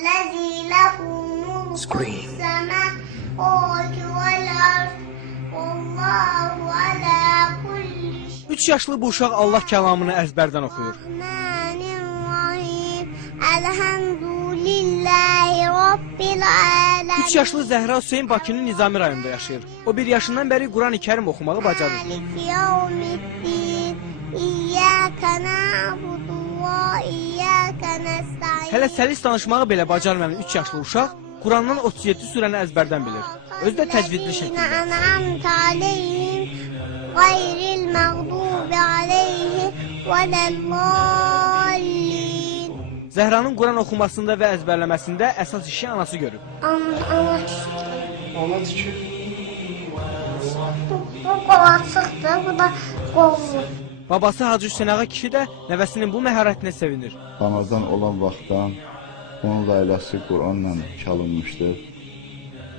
الذي له ملك السماوات والأرض والله على كل شيء. 3 yaşlı bu uşaq Allah kəlamını əzbərdən oxuyur. Elhamdülillahi Rabbil alemin. 3 yaşlı Zəhra Hüseyin Bakının Nizami rayonunda yaşayır. O 1 yaşından bəri Quran-ı Kərim oxumağı bacarır. Hələ səlis danışmağı belə bacarmayan 3 yaşlı uşaq Qurandan 37 surəni əzbərdən bilir. Özü də təcvidli şəkildə. Zəhranın Quran oxumasında və əzbərləməsində əsas işi anası görüb. Ana ki, bu qolacıqdır, bu da qollu. Babası Hacı Hüseyin Ağa kişi də nəvəsinin bu məharətinə sevinir. Anadan olan vaxtdan onun layləsi Quranla çalınmışdır.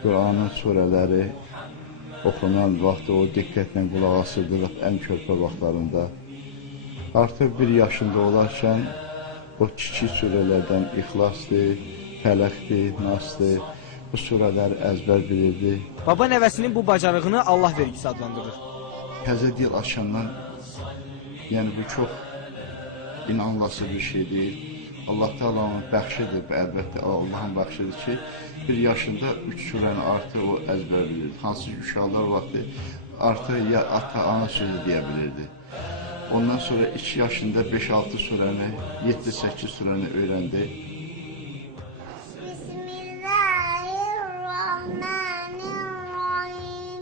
Quranın surələri oxunan vaxtı o diqqətlə qulaq asırdıq ən körpə vaxtlarında. Artıq 1 yaşında olarkən o kiçik surələrdən İxlasdır, Fələqdir, Nasdır, bu surələri əzbər bilirdi. Baba nəvəsinin bu bacarığını Allah vergisi adlandırır. Təzə dil açandan, yəni bu çox inanılası bir şeydir. Allah Taala'nın bəxşidir, əlbəttə Allahın bəxşidir ki, 1 yaşında 3 surəni artıq o əzbər bilirdi. Hansı ki, uşaqlar vaxtı artıq ya ata, ana sözü deyə bilirdi. Ondan sonra 2 yaşında 5-6 surəni, 7-8 surəni öyrəndi. Bismillahirrahmanirrahim.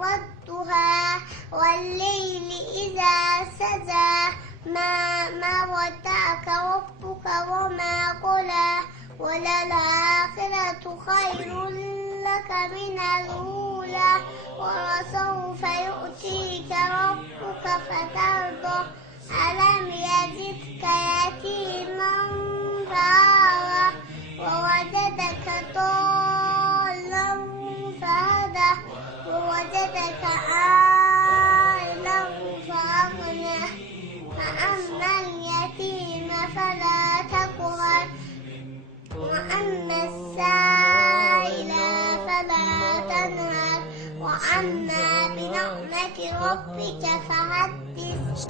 وَالضُّحَى وَاللَّيْلِ إِذَا سَجَى مَا وَدَّعَكَ رَبُّكَ وَمَا قَلَى وَلَلْآخِرَةُ خَيْرٌ لَكَ مِنَ الْأُولَى وَلَسَوْفَ يُؤْتِيكَ رَبُّكَ فَتَرْضَىٰ أَلَمْ يَجِدْكَ يَتِيمًا فَآوَىٰ وَوَجَدَكَ ضَالًّا فَهَدَىٰ وَوَجَدَكَ عَائِلًا فَأَغْنَىٰ فَأَمَّا الْيَتِيمَ فَلَا تَقْهَرْ وَأَمَّا السَّائِلَ فَلَا تَنْهَرْ وَأَمَّا بِنِعْمَةِ رَبِّكَ فَحَدِّثْ